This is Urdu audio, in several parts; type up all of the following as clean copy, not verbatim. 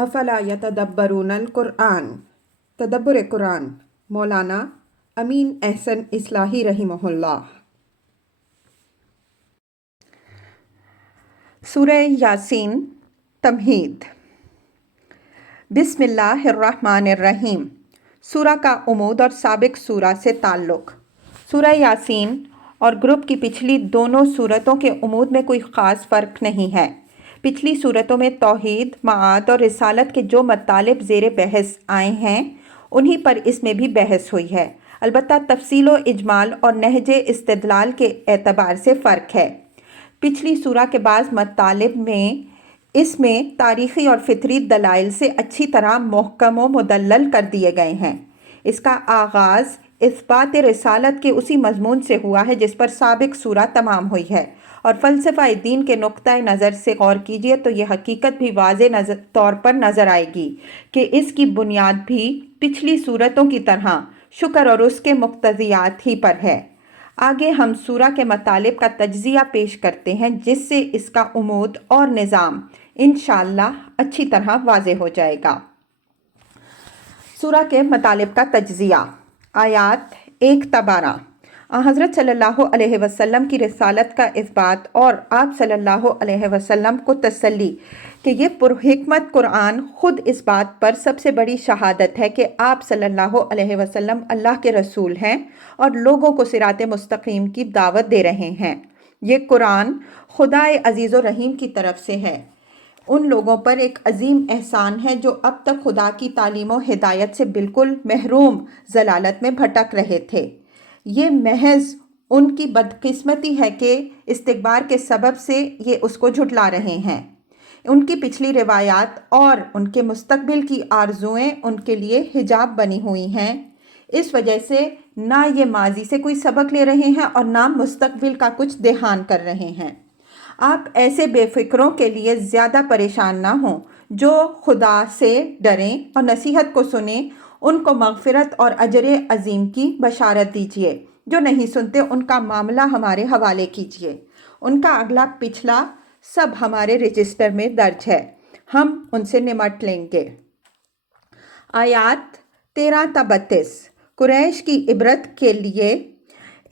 افلا یتدبرون القرآن، تدبر قرآن، مولانا امین احسن اصلاحی رحمہ اللہ۔ سورہ یاسین تمہید۔ بسم اللہ الرحمن الرحیم۔ سورہ کا عمود اور سابق سورہ سے تعلق۔ سورہ یاسین اور گروپ کی پچھلی دونوں سورتوں کے عمود میں کوئی خاص فرق نہیں ہے۔ پچھلی صورتوں میں توحید، معاد اور رسالت کے جو مطالب زیر بحث آئے ہیں انہی پر اس میں بھی بحث ہوئی ہے، البتہ تفصیل و اجمال اور نہج استدلال کے اعتبار سے فرق ہے۔ پچھلی سورہ کے بعض مطالب میں اس میں تاریخی اور فطری دلائل سے اچھی طرح محکم و مدلل کر دیے گئے ہیں۔ اس کا آغاز اثبات رسالت کے اسی مضمون سے ہوا ہے جس پر سابق سورہ تمام ہوئی ہے، اور فلسفہ دین کے نقطہ نظر سے غور کیجئے تو یہ حقیقت بھی واضح طور پر نظر آئے گی کہ اس کی بنیاد بھی پچھلی صورتوں کی طرح شکر اور اس کے مقتضیات ہی پر ہے۔ آگے ہم سورہ کے مطالب کا تجزیہ پیش کرتے ہیں جس سے اس کا عمود اور نظام انشاءاللہ اچھی طرح واضح ہو جائے گا۔ سورہ کے مطالب کا تجزیہ۔ آیات 1 تا 12۔ حضرت صلی اللہ علیہ وسلم کی رسالت کا اثبات اور آپ صلی اللہ علیہ وسلم کو تسلی کہ یہ پرحکمت قرآن خود اس بات پر سب سے بڑی شہادت ہے کہ آپ صلی اللہ علیہ وسلم اللہ کے رسول ہیں اور لوگوں کو صراط مستقیم کی دعوت دے رہے ہیں۔ یہ قرآن خدائے عزیز و رحیم کی طرف سے ہے، ان لوگوں پر ایک عظیم احسان ہے جو اب تک خدا کی تعلیم و ہدایت سے بالکل محروم ضلالت میں بھٹک رہے تھے۔ یہ محض ان کی بدقسمتی ہے کہ استکبار کے سبب سے یہ اس کو جھٹلا رہے ہیں۔ ان کی پچھلی روایات اور ان کے مستقبل کی آرزوئیں ان کے لیے حجاب بنی ہوئی ہیں، اس وجہ سے نہ یہ ماضی سے کوئی سبق لے رہے ہیں اور نہ مستقبل کا کچھ دھیان کر رہے ہیں۔ آپ ایسے بے فکروں کے لیے زیادہ پریشان نہ ہوں جو خدا سے ڈریں اور نصیحت کو سنیں، ان کو مغفرت اور اجر عظیم کی بشارت دیجیے۔ جو نہیں سنتے ان کا معاملہ ہمارے حوالے کیجیے، ان کا اگلا پچھلا سب ہمارے رجسٹر میں درج ہے، ہم ان سے نمٹ لیں گے۔ آیات 13 تا 32۔ قریش کی عبرت کے لیے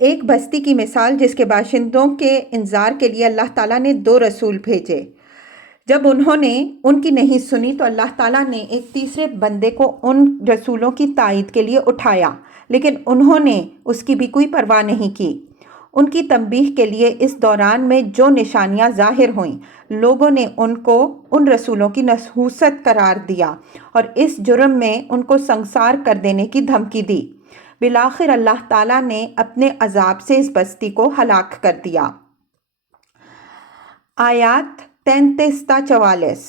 ایک بستی کی مثال جس کے باشندوں کے انذار کے لیے اللہ تعالیٰ نے 2 رسول بھیجے۔ جب انہوں نے ان کی نہیں سنی تو اللہ تعالیٰ نے ایک تیسرے بندے کو ان رسولوں کی تائید کے لیے اٹھایا، لیکن انہوں نے اس کی بھی کوئی پرواہ نہیں کی۔ ان کی تنبیہ کے لیے اس دوران میں جو نشانیاں ظاہر ہوئیں، لوگوں نے ان کو ان رسولوں کی نحوست قرار دیا اور اس جرم میں ان کو سنگسار کر دینے کی دھمکی دی۔ بالآخر اللہ تعالیٰ نے اپنے عذاب سے اس بستی کو ہلاک کر دیا۔ آیات 33 تا 44۔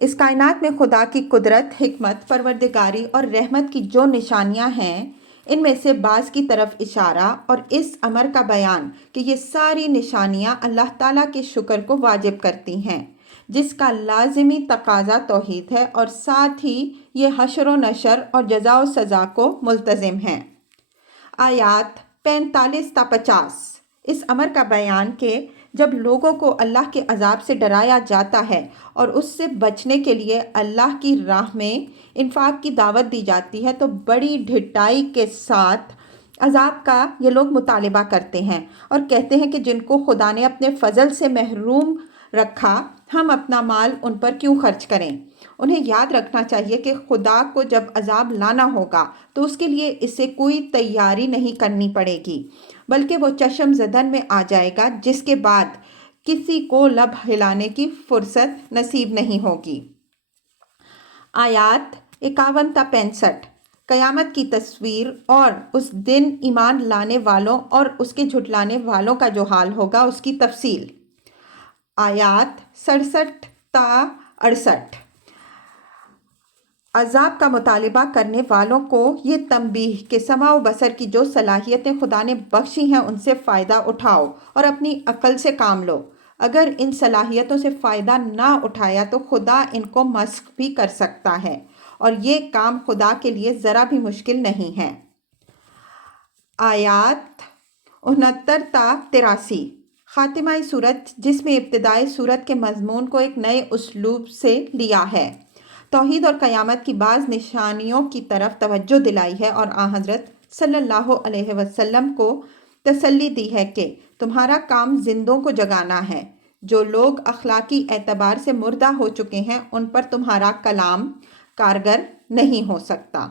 اس کائنات میں خدا کی قدرت، حکمت، پروردگاری اور رحمت کی جو نشانیاں ہیں، ان میں سے بعض کی طرف اشارہ اور اس امر کا بیان کہ یہ ساری نشانیاں اللہ تعالیٰ کے شکر کو واجب کرتی ہیں، جس کا لازمی تقاضا توحید ہے، اور ساتھ ہی یہ حشر و نشر اور جزا و سزا کو ملتزم ہیں۔ آیات 45 تا 50۔ اس امر کا بیان کہ جب لوگوں کو اللہ کے عذاب سے ڈرایا جاتا ہے اور اس سے بچنے کے لیے اللہ کی راہ میں انفاق کی دعوت دی جاتی ہے تو بڑی ڈھٹائی کے ساتھ عذاب کا یہ لوگ مطالبہ کرتے ہیں اور کہتے ہیں کہ جن کو خدا نے اپنے فضل سے محروم رکھا، ہم اپنا مال ان پر کیوں خرچ کریں۔ انہیں یاد رکھنا چاہیے کہ خدا کو جب عذاب لانا ہوگا تو اس کے لیے اسے کوئی تیاری نہیں کرنی پڑے گی، بلکہ وہ چشم زدن میں آ جائے گا جس کے بعد کسی کو لب ہلانے کی فرصت نصیب نہیں ہوگی۔ آیات 51 تا 65۔ قیامت کی تصویر اور اس دن ایمان لانے والوں اور اس کے جھٹلانے والوں کا جو حال ہوگا اس کی تفصیل۔ آیات 67 تا 68۔ عذاب کا مطالبہ کرنے والوں کو یہ تنبیہ کہ سمع و بصر کی جو صلاحیتیں خدا نے بخشی ہیں ان سے فائدہ اٹھاؤ اور اپنی عقل سے کام لو۔ اگر ان صلاحیتوں سے فائدہ نہ اٹھایا تو خدا ان کو مسخ بھی کر سکتا ہے، اور یہ کام خدا کے لیے ذرا بھی مشکل نہیں ہے۔ آیات 69 تا 83۔ خاتمہ صورت جس میں ابتدائی صورت کے مضمون کو ایک نئے اسلوب سے لیا ہے۔ توحید اور قیامت کی بعض نشانیوں کی طرف توجہ دلائی ہے اور آن حضرت صلی اللہ علیہ وسلم کو تسلی دی ہے کہ تمہارا کام زندوں کو جگانا ہے۔ جو لوگ اخلاقی اعتبار سے مردہ ہو چکے ہیں ان پر تمہارا کلام کارگر نہیں ہو سکتا۔